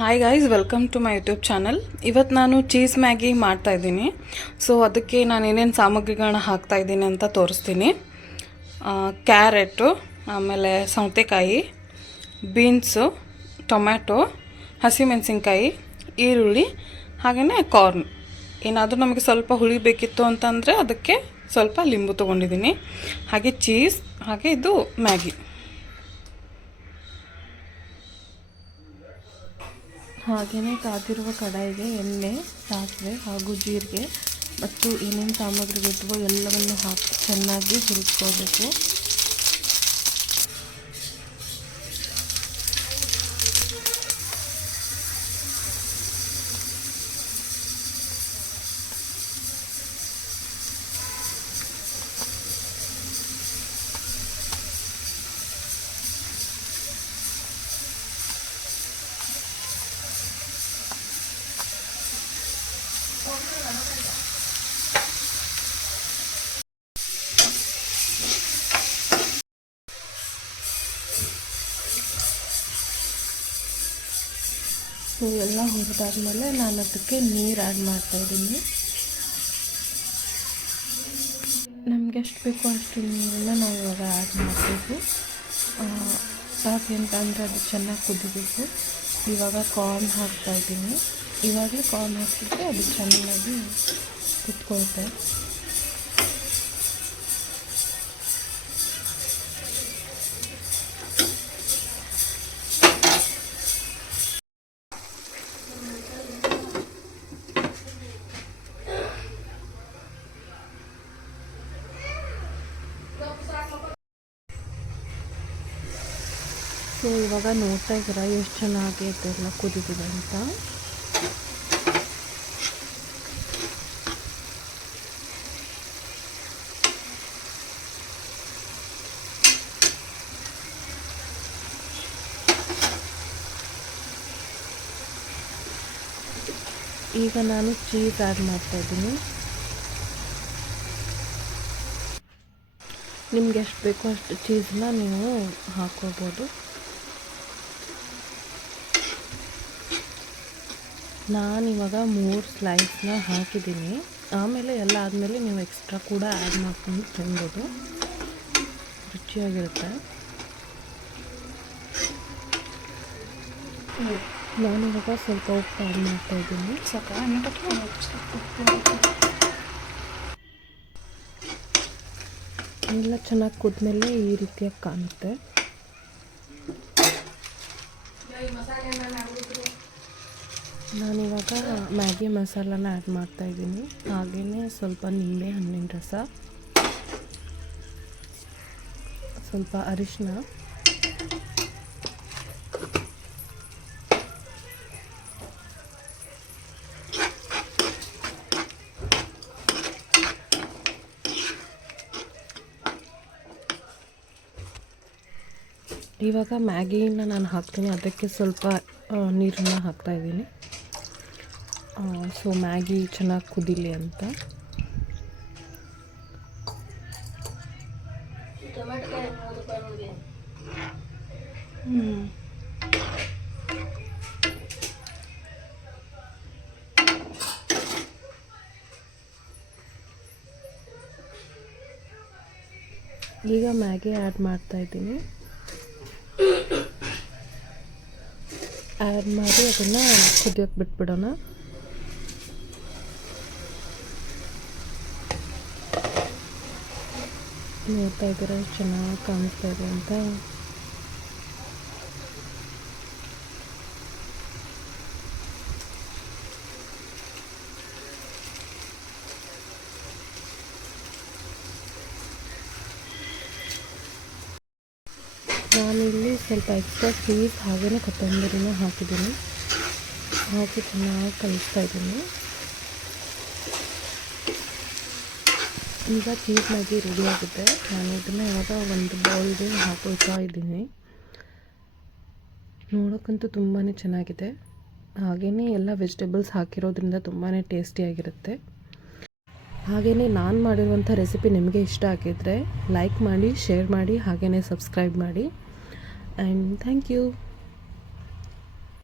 Hi guys, welcome to my YouTube channel. ಇವತ್ತು ನಾನು cheese Maggi ಮಾಡ್ತಾಯಿದ್ದೀನಿ. ಸೊ ಅದಕ್ಕೆ ನಾನು ಏನೇನು ಸಾಮಗ್ರಿಗಳನ್ನ ಹಾಕ್ತಾಯಿದ್ದೀನಿ ಅಂತ ತೋರಿಸ್ತೀನಿ. ಕ್ಯಾರೆಟು, ಆಮೇಲೆ ಸೌತೆಕಾಯಿ, ಬೀನ್ಸು, ಟೊಮ್ಯಾಟೊ, ಹಸಿಮೆಣಸಿನ್ಕಾಯಿ, ಈರುಳ್ಳಿ, ಹಾಗೆಯೇ ಕಾರ್ನ್. ಏನಾದರೂ ನಮಗೆ ಸ್ವಲ್ಪ ಹುಳಿ ಬೇಕಿತ್ತು ಅಂತಂದರೆ ಅದಕ್ಕೆ ಸ್ವಲ್ಪ ಲಿಂಬು ತೊಗೊಂಡಿದ್ದೀನಿ. ಹಾಗೆ ಚೀಸ್, ಹಾಗೆ ಇದು ಮ್ಯಾಗಿ. ಹಾಗೆಯೇ ಕಾದಿರುವ ಕಡಾಯಿಗೆ ಎಣ್ಣೆ, ಸಾಸಿವೆ ಹಾಗೂ ಜೀರಿಗೆ ಮತ್ತು ಏನೇನು ಸಾಮಗ್ರಿಗಳಿದ್ವೋ ಎಲ್ಲವನ್ನು ಹಾಕಿ ಚೆನ್ನಾಗಿ ಹುರಿಸ್ಕೋಬೇಕು. ಎಲ್ಲ ಹುರಿದಾದ್ಮೇಲೆ ನಾನು ಅದಕ್ಕೆ ನೀರು ಆ್ಯಡ್ ಮಾಡ್ತಾಯಿದ್ದೀನಿ. ನಮ್ಗೆ ಎಷ್ಟು ಬೇಕೋ ಅಷ್ಟು ನೀರನ್ನು ನಾವು ಇವಾಗ ಆ್ಯಡ್ ಮಾಡಬೇಕು. ಯಾಕೆ ಅಂತಂದರೆ ಅದು ಚೆನ್ನಾಗಿ ಕುದಿಬೇಕು. ಇವಾಗ ಕಾರ್ನ್ ಹಾಕ್ತಾಯಿದ್ದೀನಿ. ಇವಾಗಲೇ ಕಾರ್ನ್ ಹಾಕಿದ್ರೆ ಅದು ಚೆನ್ನಾಗಿ ಕುತ್ಕೊಳ್ತೆ. ಸೊ ಇವಾಗ ನೋಡ್ತಾ ಇದ್ದೀರಾ ಎಷ್ಟು ಚೆನ್ನಾಗಿ ಅದೆಲ್ಲ ಕುದಿದಿದೆ ಅಂತ. ಈಗ ನಾನು ಚೀಸ್ ಆ್ಯಡ್ ಮಾಡ್ತಾಯಿದ್ದೀನಿ. ನಿಮ್ಗೆ ಎಷ್ಟು ಬೇಕೋ ಅಷ್ಟು ಚೀಸನ್ನ ನೀವು ಹಾಕ್ಕೋಬೋದು. ನಾನಿವಾಗ 3 ಸ್ಲೈಸ್ನ ಹಾಕಿದ್ದೀನಿ. ಆಮೇಲೆ ಎಲ್ಲ ಆದಮೇಲೆ ನೀವು ಎಕ್ಸ್ಟ್ರಾ ಕೂಡ ಆ್ಯಡ್ ಮಾಡ್ಕೊಂಡು ತಿನ್ಬೋದು, ರುಚಿಯಾಗಿರುತ್ತೆ. ನಾನಿವಾಗ ಸ್ವಲ್ಪ ಉಪ್ಪು ಆ್ಯಡ್ ಮಾಡ್ತಾಯಿದ್ದೀನಿ. ಎಲ್ಲ ಚೆನ್ನಾಗಿ ಕುದ್ಮೇಲೆ ಈ ರೀತಿಯಾಗಿ ಕಾಣುತ್ತೆ. ನಾನಿವಾಗ ಮ್ಯಾಗಿ ಮಸಾಲಾನ ಆ್ಯಡ್ ಮಾಡ್ತಾಯಿದ್ದೀನಿ. ಹಾಗೆಯೇ ಸ್ವಲ್ಪ ನಿಂಬೆ ಹಣ್ಣಿನ ರಸ, ಸ್ವಲ್ಪ ಅರಿಶಿನ, ಇವಾಗ ಮ್ಯಾಗಿನ ನಾನು ಹಾಕ್ತೀನಿ. ಅದಕ್ಕೆ ಸ್ವಲ್ಪ ನೀರನ್ನು ಹಾಕ್ತಾಯಿದ್ದೀನಿ. ಸೊ ಮ್ಯಾಗಿ ಚೆನ್ನಾಗಿ ಕುದೀಲಿ ಅಂತ. ಈಗ ಮ್ಯಾಗಿ ಆ್ಯಡ್ ಮಾಡ್ತಾಯಿದ್ದೀನಿ. ಆ್ಯಡ್ ಮಾಡಿ ಅದನ್ನು ಕುದಿಯೋಕ್ಕೆ ಬಿಟ್ಬಿಡೋಣ. ನೋಡ್ತಾ ಇದ್ದೀರಾ ಚೆನ್ನಾಗಿ ಕಾಣಿಸ್ತಾ ಇದೆ ಅಂತ. ನಾನಿಲ್ಲಿ ಸ್ವಲ್ಪ ಎಕ್ಸ್ಟ್ರಾ ಚೀಸ್ ಹಾಗೆಯೇ ಕೊತ್ತಂಬರಿನ ಹಾಕಿದ್ದೀನಿ. ಹಾಕಿ ಚೆನ್ನಾಗಿ ಕಲಿಸ್ತಾ ಇದ್ದೀನಿ. ಈಗ ಚೀಸ್ ಮ್ಯಾಗಿ ರೆಡಿ ಆಗುತ್ತೆ. ನಾನು ಇದನ್ನು ಇವಾಗ ಒಂದು ಬೌಲ್ಗೆ ಹಾಕೊಳ್ತಾ ಇದ್ದೀನಿ. ನೋಡೋಕ್ಕಂತೂ ತುಂಬಾ ಚೆನ್ನಾಗಿದೆ. ಹಾಗೆಯೇ ಎಲ್ಲ ವೆಜಿಟೇಬಲ್ಸ್ ಹಾಕಿರೋದ್ರಿಂದ ತುಂಬಾ ಟೇಸ್ಟಿಯಾಗಿರುತ್ತೆ. ಹಾಗೆಯೇ ನಾನು ಮಾಡಿರುವಂಥ ರೆಸಿಪಿ ನಿಮಗೆ ಇಷ್ಟ ಆಗಿದ್ದರೆ ಲೈಕ್ ಮಾಡಿ, ಶೇರ್ ಮಾಡಿ, ಹಾಗೆಯೇ ಸಬ್ಸ್ಕ್ರೈಬ್ ಮಾಡಿ. And thank you.